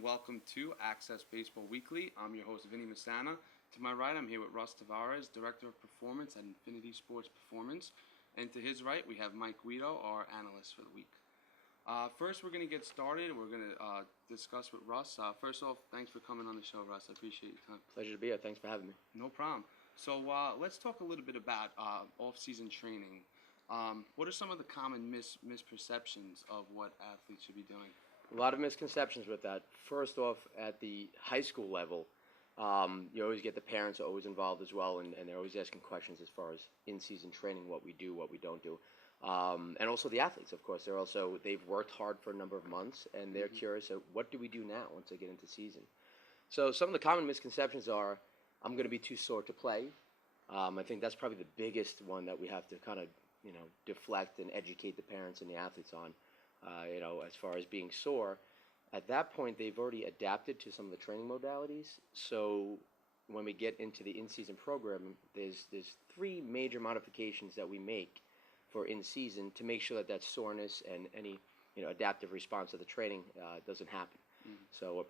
and welcome to Axcess Baseball Weekly. I'm your host, Vinny Masana. To my right, I'm here with Russ Taveras, Director of Performance at Infiniti Sports Performance. And to his right, we have Mike Guido, our analyst for the week. First, we're going to get started. We're going to discuss with Russ. First off, thanks for coming on the show, Russ. I appreciate your time. Pleasure to be here. Thanks for having me. No problem. So let's talk a little bit about off-season training. What are some of the common misperceptions of what athletes should be doing? A lot of misconceptions with that. First off, at the high school level, you always get the parents are always involved as well, and they're always asking questions as far as in-season training, what we do, what we don't do. And also the athletes, of course. They've worked hard for a number of months, and they're curious, what do we do now once they get into season? So some of the common misconceptions are, I'm going to be too sore to play. I think that's probably the biggest one that we have to kind of, deflect and educate the parents and the athletes on. As far as being sore, at that point they've already adapted to some of the training modalities. So when we get into the in-season program, there's three major modifications that we make for in-season to make sure that that soreness and any adaptive response to the training doesn't happen. So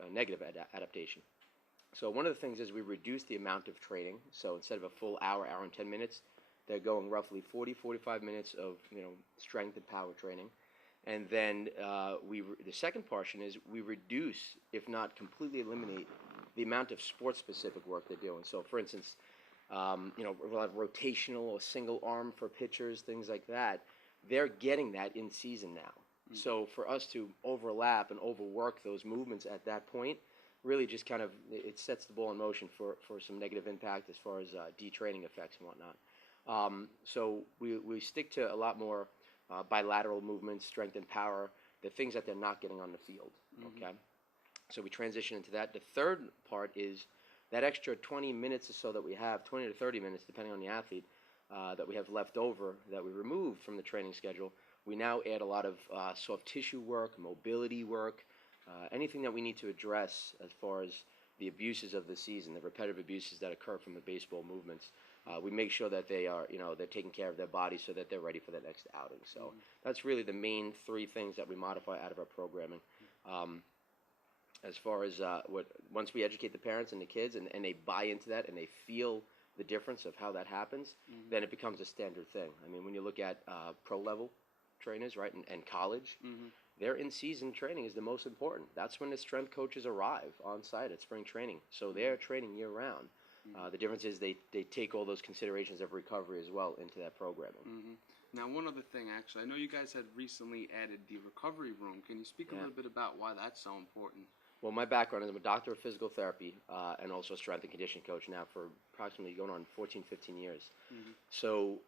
a negative adaptation. So one of the things is we reduce the amount of training. So instead of a full hour and 10 minutes, they're going roughly 45 minutes of strength and power training. And then the second portion is we reduce, if not completely eliminate, the amount of sports-specific work they're doing. So, for instance, we'll have rotational or single arm for pitchers, things like that. They're getting that in season now. So for us to overlap and overwork those movements at that point really just kind of it sets the ball in motion for some negative impact as far as detraining effects and whatnot. So we stick to a lot more bilateral movements, strength and power, the things that they're not getting on the field. Okay, so we transition into that. The third part is that extra 20 minutes or so that we have, 20 to 30 minutes, depending on the athlete, that we have left over that we removed from the training schedule. We now add a lot of soft tissue work, mobility work, anything that we need to address as far as the abuses of the season, the repetitive abuses that occur from the baseball movements. We make sure that they are, they're taking care of their bodies so that they're ready for the next outing. So that's really the main three things that we modify out of our programming. As far as once we educate the parents and the kids and they buy into that and they feel the difference of how that happens, then it becomes a standard thing. I mean, when you look at pro-level trainers, right, and college, their in-season training is the most important. That's when the strength coaches arrive on site at spring training. So they're training year-round. The difference is they take all those considerations of recovery as well into that programming. Now, one other thing, actually, I know you guys had recently added the recovery room. Can you speak a little bit about why that's so important? Well, my background is I'm a doctor of physical therapy and also a strength and conditioning coach now for approximately going on 14, 15 years. So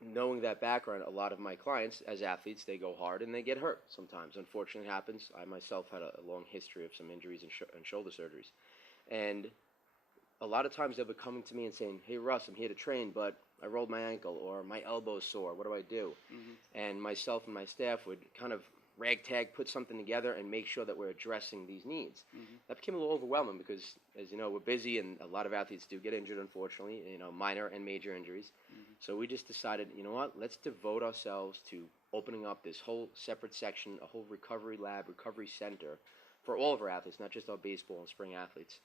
knowing that background, a lot of my clients as athletes, they go hard and they get hurt sometimes. Unfortunately, it happens. I myself had a long history of some injuries and shoulder surgeries. And a lot of times they'll be coming to me and saying, hey, Russ, I'm here to train, but I rolled my ankle or my elbow's sore. What do I do? And myself and my staff would kind of ragtag, put something together and make sure that we're addressing these needs. That became a little overwhelming because, as you know, we're busy and a lot of athletes do get injured, unfortunately, minor and major injuries. So we just decided, you know what, let's devote ourselves to opening up this whole separate section, a whole recovery lab, recovery center for all of our athletes, not just our baseball and spring athletes.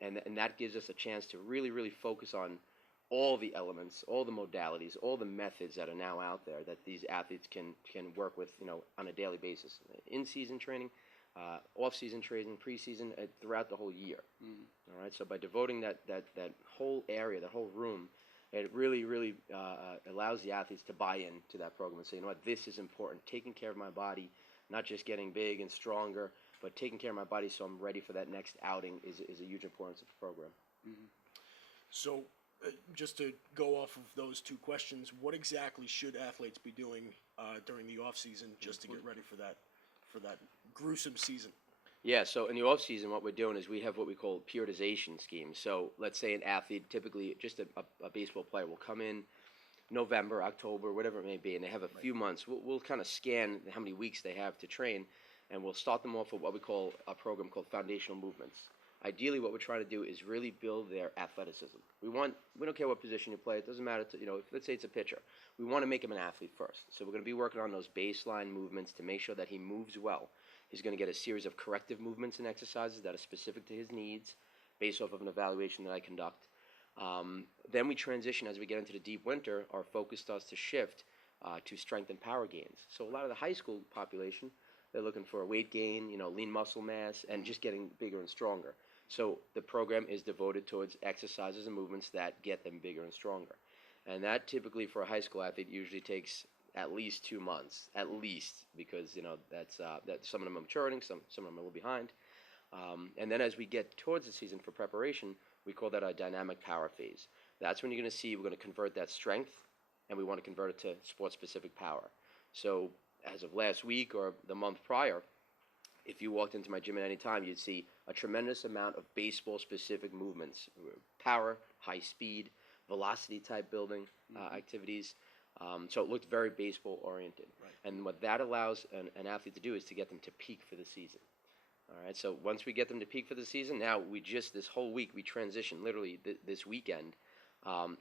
And that gives us a chance to really, really focus on all the elements, all the modalities, all the methods that are now out there that these athletes can work with, on a daily basis. In-season training, off-season training, preseason, throughout the whole year. All right. So by devoting that whole area, that whole room, it really, really allows the athletes to buy into that program and say, you know what, this is important. Taking care of my body, not just getting big and stronger, but taking care of my body so I'm ready for that next outing is a huge importance of the program. So just to go off of those two questions, what exactly should athletes be doing during the off season just to get ready for that gruesome season? Yeah, so in the off season, what we're doing is we have what we call periodization schemes. So let's say an athlete, typically just a baseball player, will come in November, October, whatever it may be, and they have a few months. We'll kind of scan how many weeks they have to train, and we'll start them off with what we call a program called foundational movements. Ideally, what we're trying to do is really build their athleticism. We don't care what position you play. It doesn't matter. If let's say it's a pitcher, we want to make him an athlete first. So we're going to be working on those baseline movements to make sure that he moves well. He's going to get a series of corrective movements and exercises that are specific to his needs based off of an evaluation that I conduct. Then we transition as we get into the deep winter. Our focus starts to shift to strength and power gains. So a lot of the high school population, they're looking for a weight gain, lean muscle mass, and just getting bigger and stronger. So the program is devoted towards exercises and movements that get them bigger and stronger. And that typically for a high school athlete usually takes at least 2 months, at least, because that's that some of them are maturing, some of them are a little behind. And then as we get towards the season for preparation, we call that our dynamic power phase. That's when you're going to see we're going to convert that strength, and we want to convert it to sport-specific power. So as of last week or the month prior, if you walked into my gym at any time, you'd see a tremendous amount of baseball-specific movements, power, high speed, velocity-type building activities. So it looked very baseball-oriented. Right. And what that allows an athlete to do is to get them to peak for the season. All right, so once we get them to peak for the season, now this whole week, we transition literally this weekend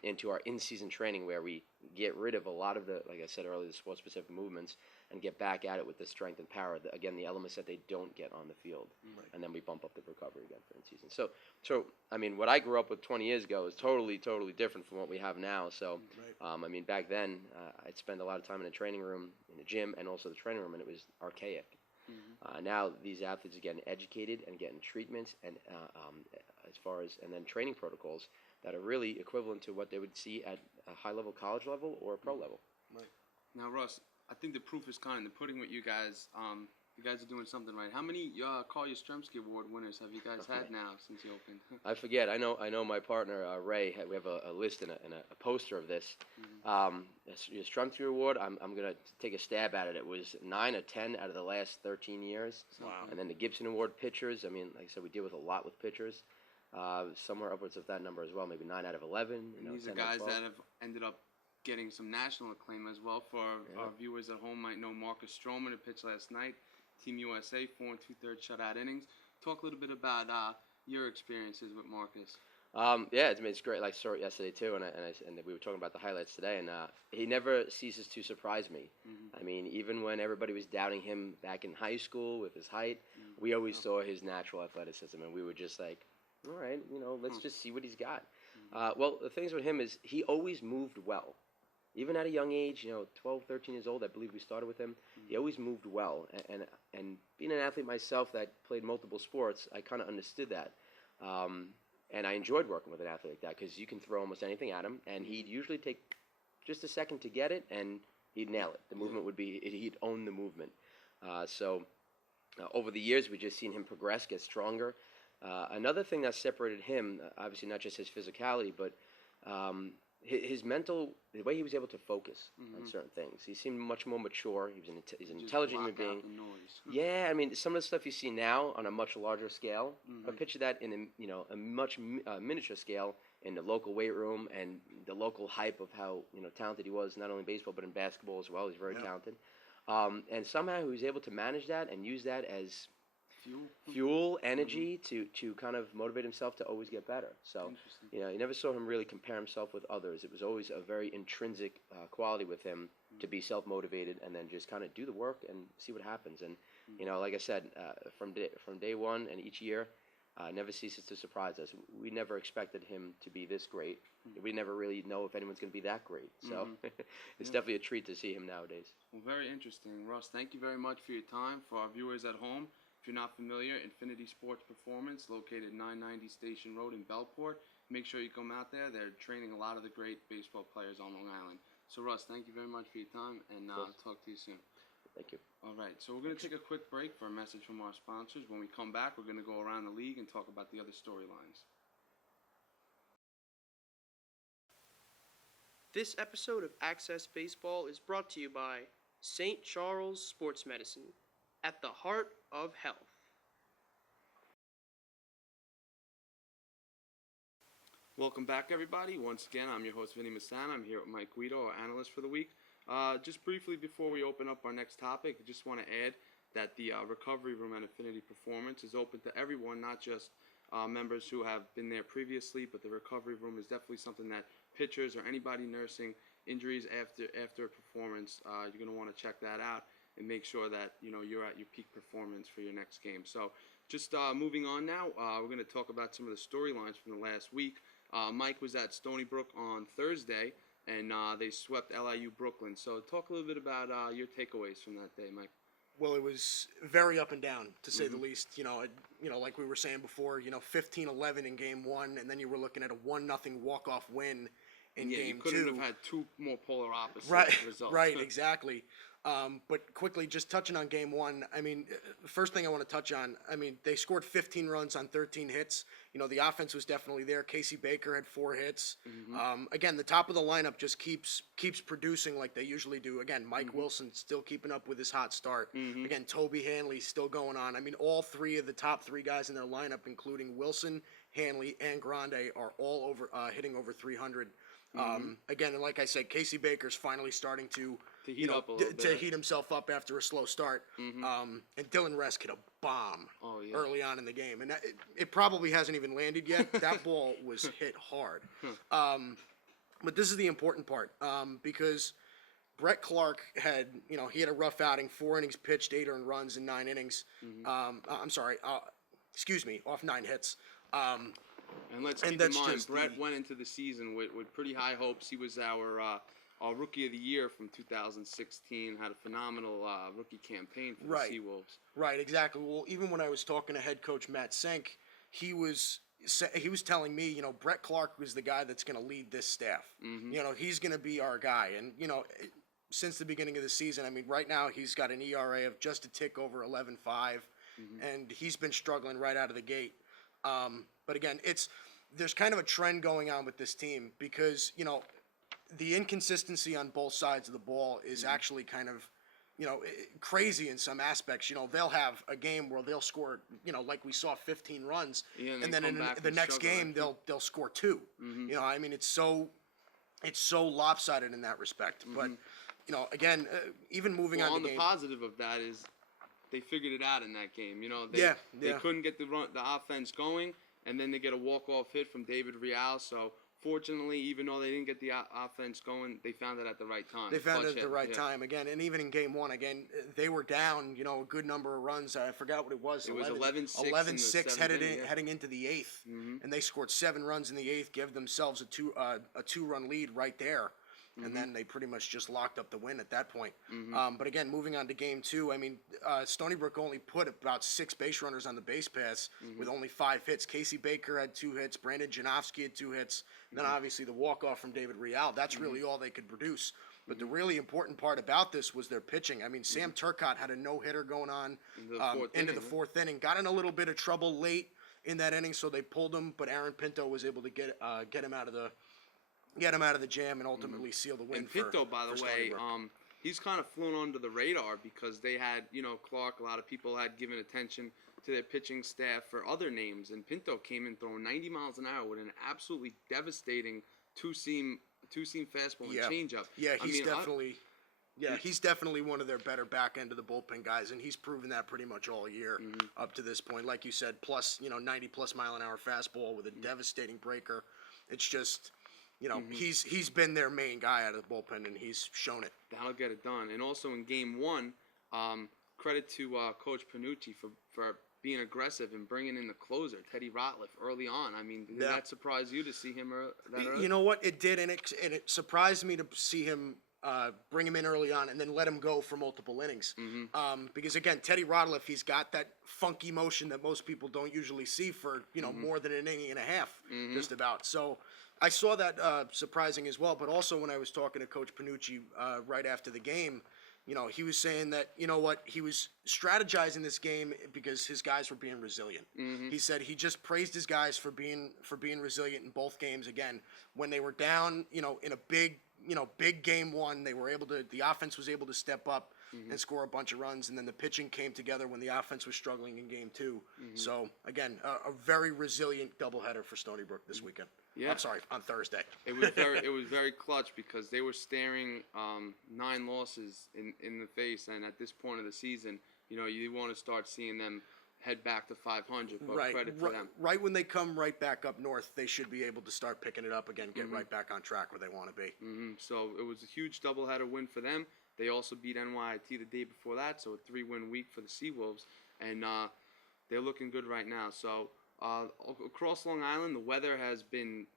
into our in-season training, where we get rid of a lot of the, like I said earlier, the sport-specific movements and get back at it with the strength and power, the elements that they don't get on the field. Right. And then we bump up the recovery again for in-season. So I mean, what I grew up with 20 years ago is totally different from what we have now. So, Right. I mean, back then, I'd spend a lot of time in the training room, in the gym, and also the training room, and it was archaic. Now these athletes are getting educated and getting treatments and and then training protocols that are really equivalent to what they would see at a high-level college level or a pro level. Right. Now, Russ, I think the proof is kind of in the pudding with you guys. You guys are doing something right. How many Call Yastrzemski Award winners have you guys had now since you opened? I forget. I know my partner Ray. We have a list and a poster of this. Yastrzemski Award. I'm gonna take a stab at it. It was 9 or 10 out of the last 13 years. Wow. And then the Gibson Award pitchers. I mean, like I said, we deal with a lot with pitchers. Somewhere upwards of that number as well. Maybe 9 out of 11. And these are 10 out of guys 12. that have ended up getting some national acclaim as well. For our viewers at home, might know Marcus Stroman, who pitched last night. Team USA, 4 2/3 shutout innings. Talk a little bit about your experiences with Marcus. Yeah, it's great. Like I saw it yesterday too, and we were talking about the highlights today, and he never ceases to surprise me. I mean, even when everybody was doubting him back in high school with his height, we always saw his natural athleticism, and we were just like, all right, let's just see what he's got. Well, the things with him is he always moved well. Even at a young age, 12, 13 years old, I believe we started with him, he always moved well. And being an athlete myself that played multiple sports, I kind of understood that. And I enjoyed working with an athlete like that because you can throw almost anything at him, and he'd usually take just a second to get it, and he'd nail it. The movement would be, he'd own the movement. Over the years, we've just seen him progress, get stronger. Another thing that separated him, obviously not just his physicality, but his mental, the way he was able to focus on certain things. He seemed much more mature. He's an intelligent human being. The noise. Yeah, I mean, some of the stuff you see now on a much larger scale, but picture that in a much miniature scale in the local weight room and the local hype of how talented he was, not only in baseball but in basketball as well. He's very talented, and somehow he was able to manage that and use that as fuel, energy to kind of motivate himself to always get better. So, you never saw him really compare himself with others. It was always a very intrinsic quality with him to be self-motivated and then just kind of do the work and see what happens. And, like I said, from day one and each year, never ceases to surprise us. We never expected him to be this great. We never really know if anyone's going to be that great. So it's definitely a treat to see him nowadays. Well, very interesting. Russ, thank you very much for your time. For our viewers at home, if you're not familiar, Infiniti Sports Performance, located 990 Station Road in Bellport. Make sure you come out there. They're training a lot of the great baseball players on Long Island. So, Russ, thank you very much for your time, and talk to you soon. Thank you. All right, so we're going to take a quick break for a message from our sponsors. When we come back, we're going to go around the league and talk about the other storylines. This episode of Axcess Baseball is brought to you by St. Charles Sports Medicine, at the heart of health. Welcome back, everybody. Once again, I'm your host, Vinny Masana. I'm here with Mike Guido, our analyst for the week. Just briefly before we open up our next topic, I just want to add that the recovery room at Infiniti Performance is open to everyone, not just members who have been there previously, but the recovery room is definitely something that pitchers or anybody nursing injuries after a performance, you're going to want to check that out. and make sure that you're at your peak performance for your next game. So just moving on now, we're going to talk about some of the storylines from the last week. Mike was at Stony Brook on Thursday, and they swept LIU Brooklyn. So talk a little bit about your takeaways from that day, Mike. Well, it was very up and down, to say the least. Like we were saying before, 15-11 in game one, and then you were looking at a 1-0 walk-off win in game you couldn't two. have had two more polar opposite results. Right, exactly. But quickly, just touching on game one, the first thing I want to touch on, they scored 15 runs on 13 hits. The offense was definitely there. Casey Baker had 4 hits. Again, the top of the lineup just keeps producing like they usually do. Again, Mike Wilson still keeping up with his hot start. Again, Toby Hanley still going on. All 3 of the top 3 guys in their lineup, including Wilson, Hanley, and Grande, are all over hitting over 300. Again, and like I said, Casey Baker's finally starting to heat up a little bit. To heat himself up after a slow start. And Dylan Resk hit a bomb early on in the game, and it probably hasn't even landed yet. That ball was hit hard. But this is the important part, because Brett Clark had, he had a rough outing, 4 innings pitched, 8 earned runs in 9 innings. Off 9 hits. And let's keep in mind, Brett went into the season with pretty high hopes. He was our Rookie of the Year from 2016, had a phenomenal rookie campaign for the Seawolves. Right, exactly. Well, even when I was talking to head coach Matt Senk, he was telling me, Brett Clark was the guy that's going to lead this staff. He's going to be our guy. And, since the beginning of the season, right now he's got an ERA of just a tick over 11.5, and he's been struggling right out of the gate. But again, there's kind of a trend going on with this team because, the inconsistency on both sides of the ball is actually kind of, crazy in some aspects. They'll have a game where they'll score, like we saw 15 runs, and then in the next game they'll score 2. It's so lopsided in that respect. But, again, even moving on to the positive of that is they figured it out in that game. They couldn't get the offense going, and then they get a walk-off hit from David Real. So fortunately, even though they didn't get the offense going, they found it at the right time. They found it at the right time again, and even in game one, again, they were down, a good number of runs. I forgot what it was. It was 11-6. 11-6 heading into the 8th, and they scored 7 runs in the 8th, gave themselves a 2-run lead right there. And then they pretty much just locked up the win at that point. But again, moving on to game 2, Stony Brook only put about 6 base runners on the base pass with only 5 hits. Casey Baker had 2 hits. Brandon Janofsky had 2 hits. And then obviously the walk-off from David Real. That's really all they could produce. But the really important part about this was their pitching. Sam Turcotte had a no-hitter going on into the 4th inning. Got in a little bit of trouble late in that inning, so they pulled him. But Aaron Pinto was able to get him out of the jam and ultimately seal the win. And Pinto, by the way, Brook. he's kind of flown under the radar because they had, Clark, a lot of people had given attention to their pitching staff for other names, and Pinto came in throwing 90 miles an hour with an absolutely devastating two-seam fastball and changeup. Yeah, he's definitely one of their better back end of the bullpen guys, and he's proven that pretty much all year up to this point. Like you said, plus 90+ mile an hour fastball with a devastating breaker. It's just, he's been their main guy out of the bullpen, and he's shown it. That'll get it done. And also in game 1, credit to Coach Panucci for being aggressive and bringing in the closer, Teddy Ratliff, early on. Did that surprise you to see him that early? You know what? It did, and it surprised me to see him bring him in early on and then let him go for multiple innings. Because, again, Teddy Ratliff, he's got that funky motion that most people don't usually see for, more than an inning and a half, just about. So I saw that surprising as well. But also when I was talking to Coach Panucci right after the game, he was saying that, he was strategizing this game because his guys were being resilient. He said he just praised his guys for being resilient in both games. Again, when they were down, in a big game 1, the offense was able to step up and score a bunch of runs, and then the pitching came together when the offense was struggling in game 2. So again, a very resilient doubleheader for Stony Brook this weekend. Yeah. I'm sorry, on Thursday. It was very clutch because they were staring 9 losses in the face, and at this point of the season, you want to start seeing them head back to 500. But credit for them. Right when they come right back up north, they should be able to start picking it up again, get right back on track where they want to be. So it was a huge doubleheader win for them. They also beat NYIT the day before that, so a 3-win week for the Seawolves, and they're looking good right now. So across Long Island, the weather has been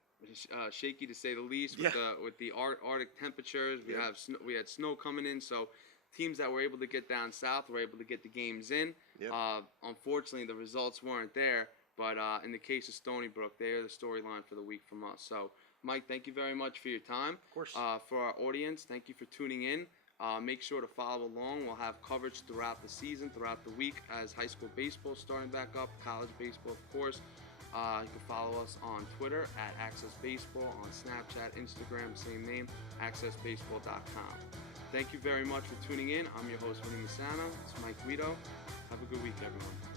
shaky to say the least with the Arctic temperatures. We had snow coming in, so teams that were able to get down south were able to get the games in. Unfortunately, the results weren't there, but in the case of Stony Brook, they are the storyline for the week from us. So, Mike, thank you very much for your time. Of course. For our audience, thank you for tuning in. Make sure to follow along. We'll have coverage throughout the season, throughout the week, as high school baseball is starting back up, college baseball, of course. You can follow us on Twitter at Axcess Baseball, on Snapchat, Instagram, same name, accessbaseball.com. Thank you very much for tuning in. I'm your host, Vinny Masano. It's Mike Guido. Have a good week, everyone.